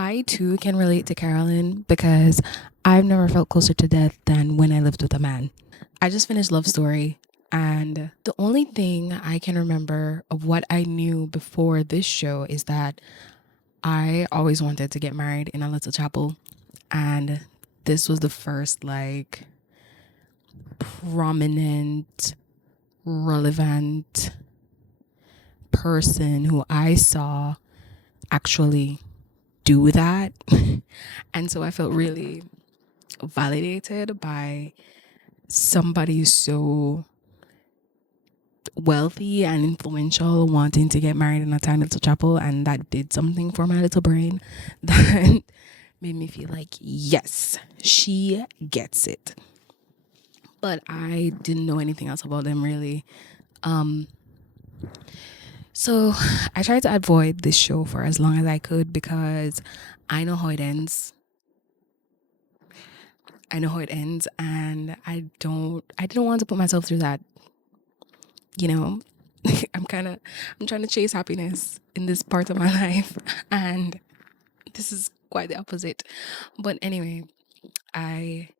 I too can relate to Carolyn because I've never felt closer to death than when I lived with a man. I just finished Love Story, and the only thing I can remember of what I knew before this show is that I always wanted to get married in a little chapel, and this was the first like prominent, relevant person who I saw actually do that. And so I felt really validated by somebody so wealthy and influential wanting to get married in a tiny little chapel, and that did something for my little brain that made me feel like, yes, she gets it. But I didn't know anything else about them really. So I tried to avoid this show for as long as I could because I know how it ends. I know how it ends, and I didn't want to put myself through that. You know, I'm trying to chase happiness in this part of my life, and this is quite the opposite. But anyway, I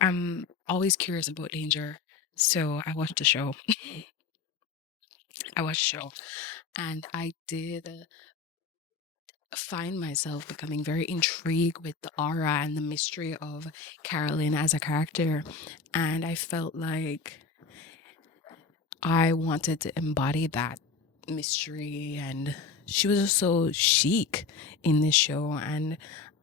am always curious about danger, so I watched the show. I watched the show, and I did find myself becoming very intrigued with the aura and the mystery of Carolyn as a character, and I felt like I wanted to embody that mystery, and she was just so chic in this show, and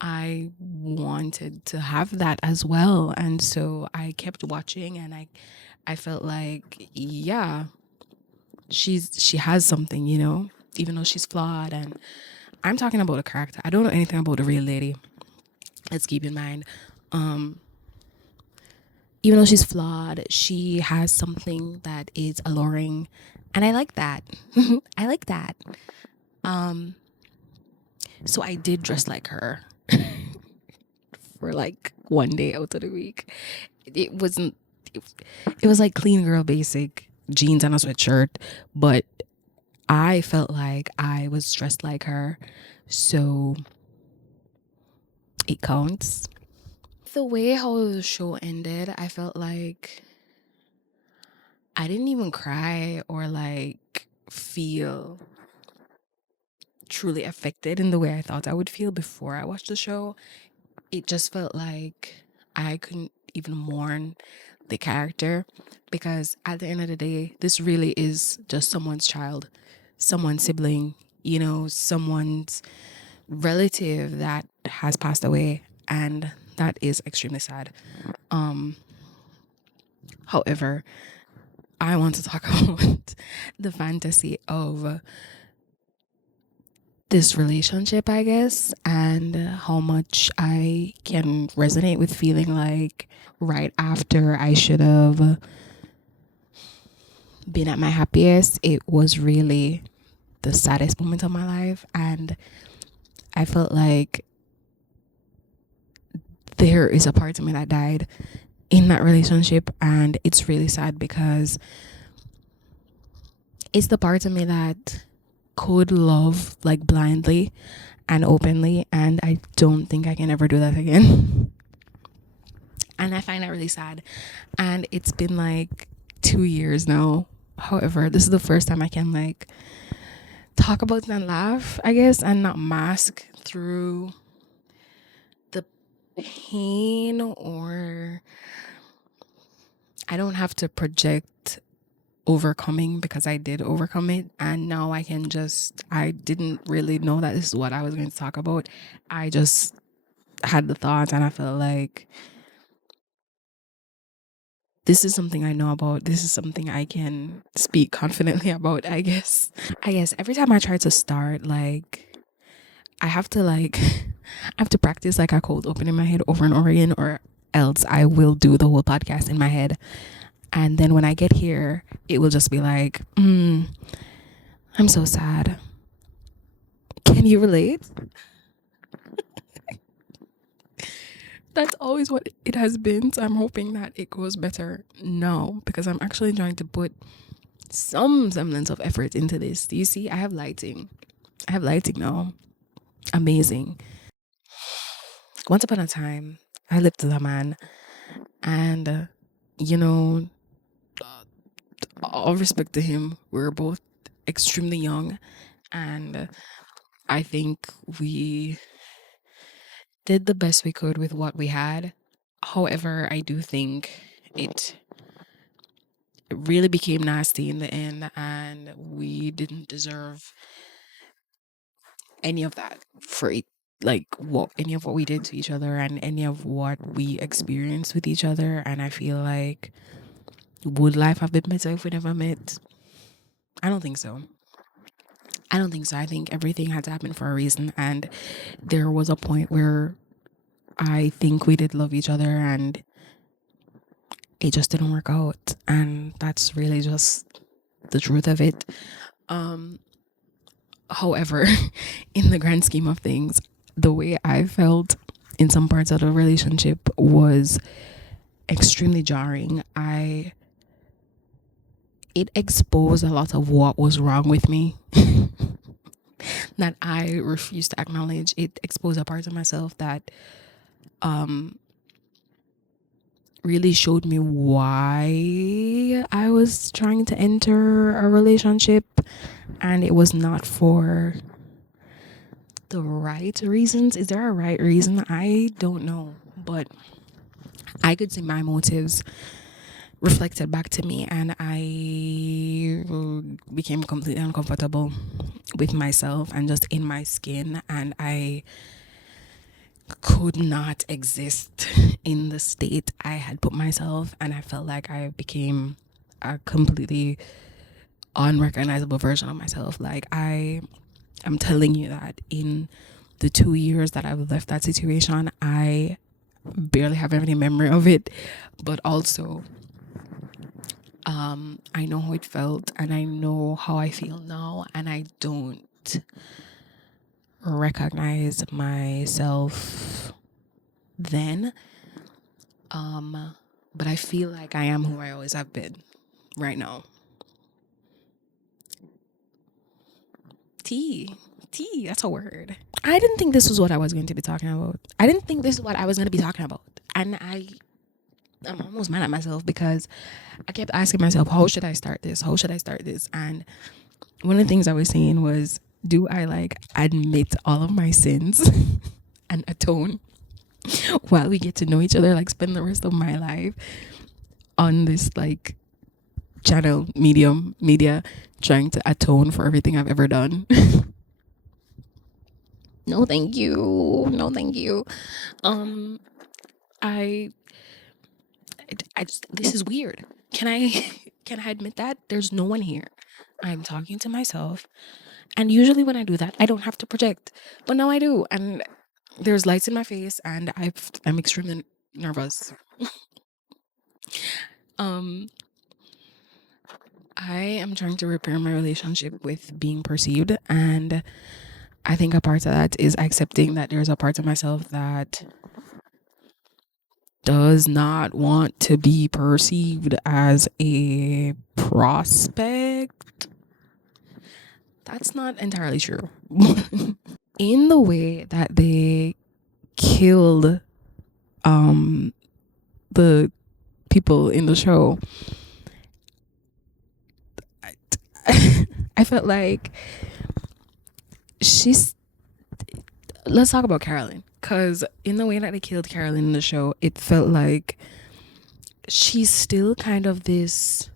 I wanted to have that as well. And so I kept watching, and I felt like, yeah, she has something, even though she's flawed. And I'm talking about a character. I don't know anything about the real lady. Let's keep in mind. Even though she's flawed, she has something that is alluring, and I like that. I like that. So I did dress like her for like one day out of the week. It wasn't. It was like clean girl basic jeans and a sweatshirt, but I felt like I was dressed like her, so it counts. The way how the show ended, I felt like I didn't even cry or like feel truly affected in the way I thought I would feel before I watched the show. It just felt like I couldn't even mourn the character because at the end of the day, this really is just someone's child, someone's sibling, someone's relative that has passed away, and that is extremely sad. However, I want to talk about the fantasy of this relationship, I guess, and how much I can resonate with feeling like right after I should have been at my happiest, it was really the saddest moment of my life. And I felt like there is a part of me that died in that relationship, and it's really sad because it's the part of me that could love like blindly and openly, and I don't think I can ever do that again. And I find that really sad. And it's been like 2 years now. However, this is the first time I can like talk about it and laugh, I guess, and not mask through the pain, or I don't have to project overcoming because I did overcome it, and now I didn't really know that this is what I was going to talk about. I just had the thoughts, and I felt like this is something I know about. This is something I can speak confidently about, I guess. I guess every time I try to start, like, I have to like I have to practice like a cold open in my head over and over again, or else I will do the whole podcast in my head. And then when I get here, it will just be like, I'm so sad. Can you relate? That's always what it has been. So I'm hoping that it goes better now because I'm actually trying to put some semblance of effort into this. Do you see? I have lighting now. amazing. Once upon a time, I lived with a man, and you know, all respect to him, we were both extremely young, and I think we did the best we could with what we had. However, I do think it really became nasty in the end, and we didn't deserve any of that for it. Like what any of what we did to each other and any of what we experienced with each other. And I feel like, would life have been better if we never met? I don't think so. I don't think so. I think everything had to happen for a reason. And there was a point where I think we did love each other and it just didn't work out. And that's really just the truth of it. However, in the grand scheme of things, the way I felt in some parts of the relationship was extremely jarring. It exposed a lot of what was wrong with me that I refused to acknowledge. It exposed a part of myself that really showed me why I was trying to enter a relationship, and it was not for the right reasons. Is there a right reason? I don't know, but I could see my motives reflected back to me, and I became completely uncomfortable with myself and just in my skin, and I could not exist in the state I had put myself, and I felt like I became a completely unrecognizable version of myself. Like, I'm telling you that in the 2 years that I've left that situation, I barely have any memory of it, but also I know how it felt and I know how I feel now, and I don't recognize myself then. But I feel like I am who I always have been right now. T. T, that's a word. I didn't think this was what I was going to be talking about. I didn't think this is what I was going to be talking about. And I'm almost mad at myself because I kept asking myself, how should I start this? How should I start this? And one of the things I was saying was, do I like admit all of my sins and atone while we get to know each other, like spend the rest of my life on this like channel media trying to atone for everything I've ever done? No, thank you. No, thank you. Um, I, I just, this is weird. Can I, can I admit that there's no one here? I'm talking to myself, and usually when I do that, I don't have to project, but now I do, and there's lights in my face, and I'm extremely nervous. Um, I am trying to repair my relationship with being perceived, and I think a part of that is accepting that there's a part of myself that does not want to be perceived as a prospect. That's not entirely true. In the way that they killed the people in the show, I felt like she's let's talk about Carolyn, because in the way that they killed Carolyn in the show, it felt like she's still kind of this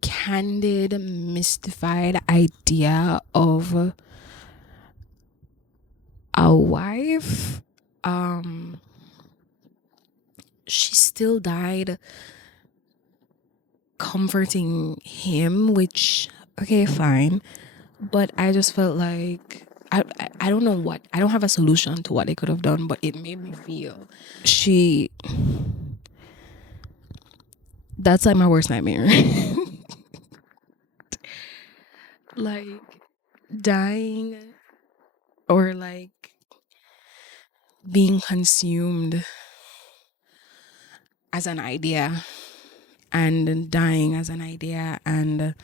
candid, mystified idea of a wife. She still died comforting him, which, okay, fine, but I just felt like I don't know what, I don't have a solution to what they could have done, but it made me feel she that's like my worst nightmare. Like dying, or like being consumed as an idea and dying as an idea, and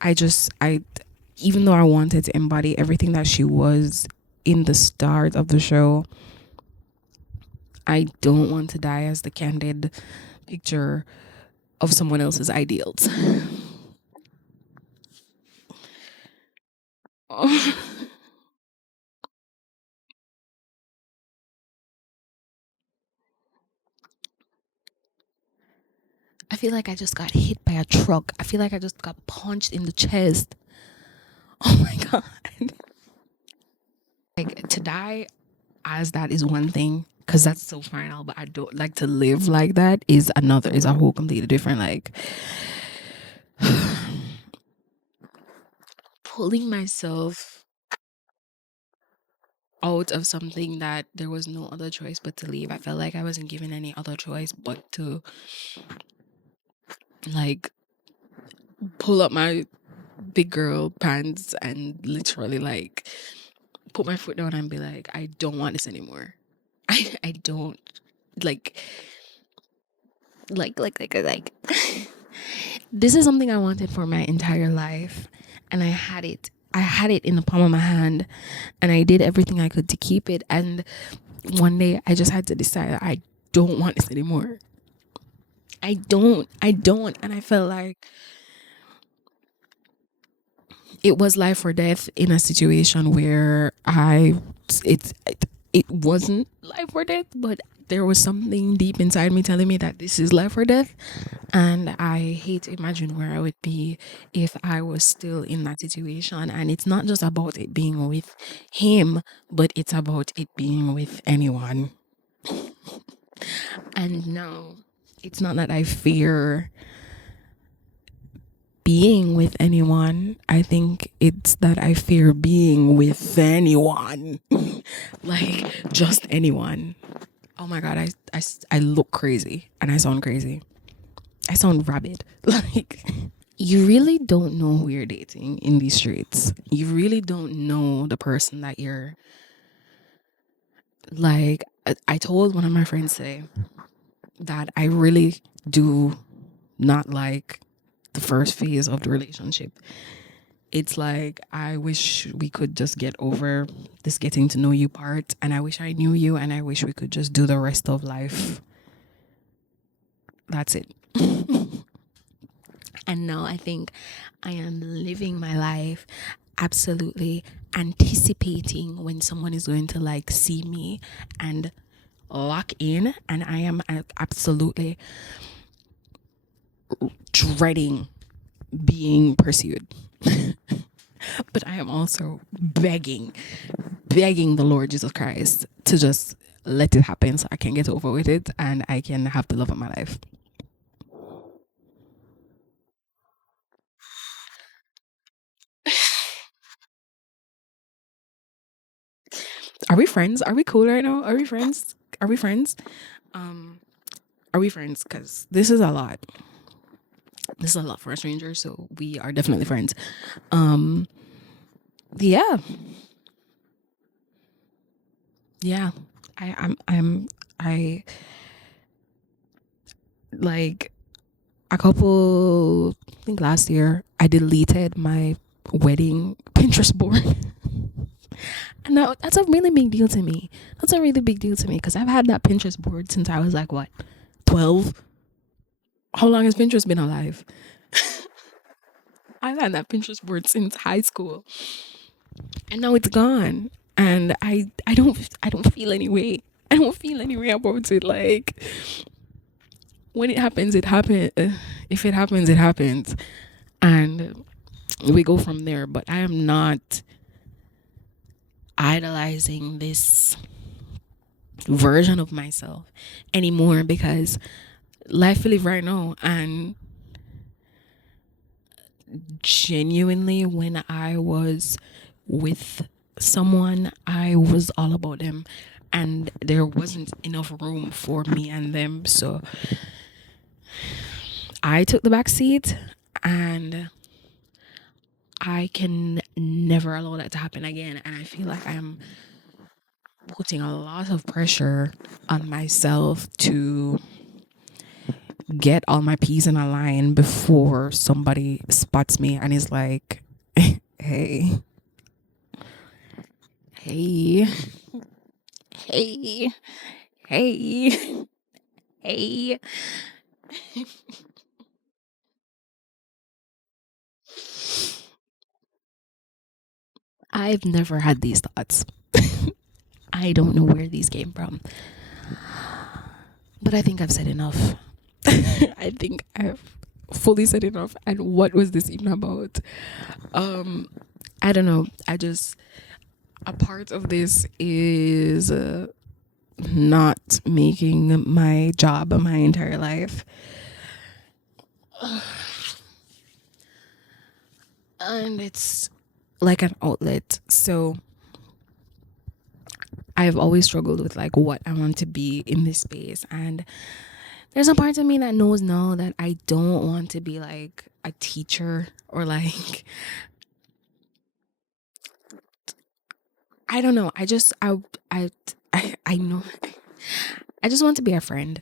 I even though I wanted to embody everything that she was in the start of the show, I don't want to die as the candid picture of someone else's ideals. I feel like I just got hit by a truck. I feel like I just got punched in the chest. Oh my God. Like, to die as that is one thing, because that's so final, but I don't like to live like that is a whole completely different, like, pulling myself out of something that there was no other choice but to leave. I felt like I wasn't given any other choice but to, like, pull up my big girl pants and literally, like, put my foot down and be like, I don't want this anymore. I don't like like this is something I wanted for my entire life, and I had it in the palm of my hand, and I did everything I could to keep it, and one day I just had to decide I don't want this anymore. I don't and I felt like it was life or death in a situation where it wasn't life or death, but there was something deep inside me telling me that this is life or death. And I hate to imagine where I would be if I was still in that situation. And it's not just about it being with him, but it's about it being with anyone. And no, it's not that I fear being with anyone. I think it's that I fear being with anyone. Like, just anyone. Oh my God, I look crazy and I sound crazy. I sound rabid. Like, you really don't know who you're dating in these streets. You really don't know the person that you're, like, I told one of my friends today that I really do not like the first phase of the relationship. It's like, I wish we could just get over this getting to know you part, and I wish I knew you, and I wish we could just do the rest of life. That's it. And now I think I am living my life absolutely anticipating when someone is going to, like, see me and lock in, and I am absolutely dreading being pursued. But I am also begging the Lord Jesus Christ to just let it happen so I can get over with it and I can have the love of my life. Are we friends? Are we cool right now? Are we friends? Are we friends? Are we friends? Because this is a lot. This is a lot for a stranger, so we are definitely friends. Yeah. Yeah. I like a couple, I think last year, I deleted my wedding Pinterest board. And now that's a really big deal to me. That's a really big deal to me because I've had that Pinterest board since I was like, what, 12? How long has Pinterest been alive? I've had that Pinterest board since high school, and now it's gone. And I don't feel any way. I don't feel any way about it. Like, when it happens, it happens. If it happens, it happens, and we go from there. But I am not idolizing this version of myself anymore because life I live right now, and genuinely, when I was with someone, I was all about them, and there wasn't enough room for me and them, so I took the back seat, and I can never allow that to happen again. And I feel like I'm putting a lot of pressure on myself to get all my P's in a line before somebody spots me and is like, Hey, hey, hey, hey, hey. I've never had these thoughts. I don't know where these came from, but I think I've said enough. I think I've fully said enough. And what was this even about? Um, I don't know. I just a part of this is not making my job my entire life, and it's like an outlet. So I've always struggled with like what I want to be in this space, and there's a part of me that knows now that I don't want to be like a teacher or like I don't know. I know. I just want to be a friend.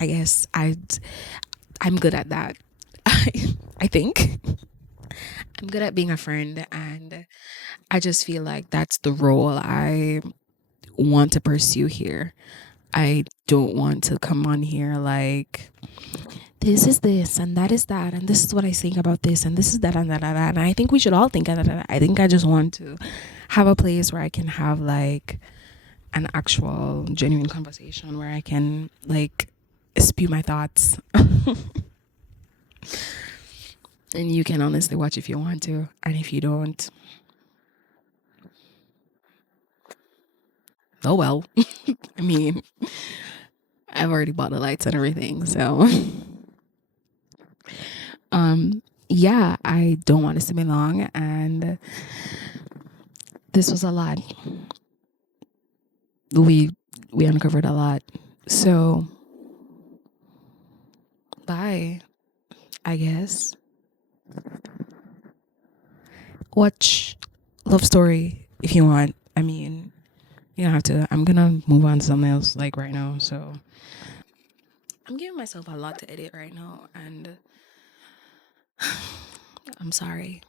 I guess I'm good at that. I think I'm good at being a friend, and I just feel like that's the role I want to pursue here. I don't want to come on here like this is this and that is that and this is what I think about this and this is that and that and that. And I think we should all think of that. I think I just want to have a place where I can have like an actual genuine conversation where I can like spew my thoughts. And you can honestly watch if you want to. And if you don't, oh well. I mean, I've already bought the lights and everything. So yeah, I don't want this to be long, and this was a lot. We we uncovered a lot. So bye, I guess. Watch Love Story if you want. I mean, you don't have to. I'm gonna move on to something else like right now. So I'm giving myself a lot to edit right now, and I'm sorry.